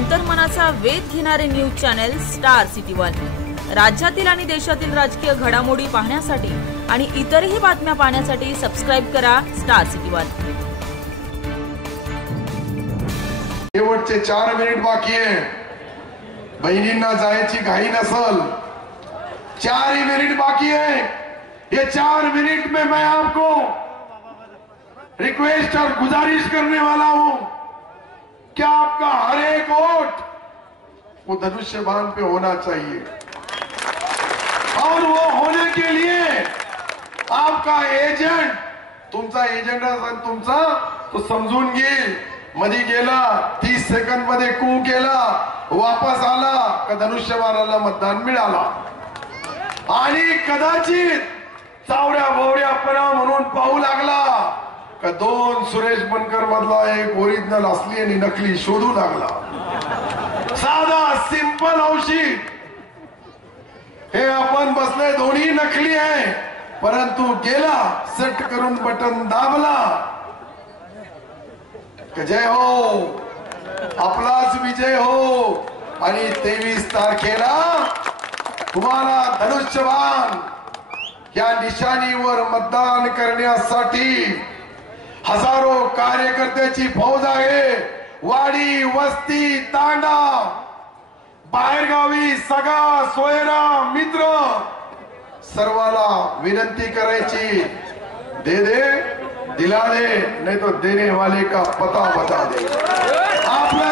अंतर्मनाचा वेध घेणारे news channel star city one. राज्यातील आणि देशातील राजकीय घडामोडी पाहण्यासाठी आणि इतरही बातम्या पाहण्यासाठी सबस्क्राइब करा स्टार सिटी वन। शेवटचे 4 मिनिट बाकी आहे। बहिणींना जायची घाई नसल, 4 ही मिनट बाकी है। ये 4 मिनट में मैं आपको रिक्वेस्ट और गुजारिश करने वाला हूं कि आपका हर एक वोट वो धनुष्यबाण पे होना चाहिए और वो होने के लिए आपका एजेंट, तुमचा एजेंट असेल तुमचा तो समजून घेईल। मधी गेला 30 सेकंद मध्ये कू केला, वापस आला का धनुष्यबाणाला मतदान मिळाला। आणि कदाचित चावड्या बोवड्यापणा म्हणून पाहू लागला का 2 सुरेश बनकर मधला एक ओरिजिनल असली आणि नकली शोधू लागला। साधा सिंपल औषध हे आपण बसले दोन्ही नकली आहे, परंतु गेला सेट करून बटन दाबला जय हो, आपलाच विजय हो। आणि 23 तारखेला तुम्हाला धनुष्यबाण या निशाणीवर मतदान करण्यासाठी हजारो कार्यकर्त्याची फौज आहे। वाडी, वस्ती, तांडा, बाहेरगावी सगळा सोयरा मित्र सर्वाला विनंती करायची, दे दे दिला दे, नहीं तो देने वाले का पता बता दे। आपल्या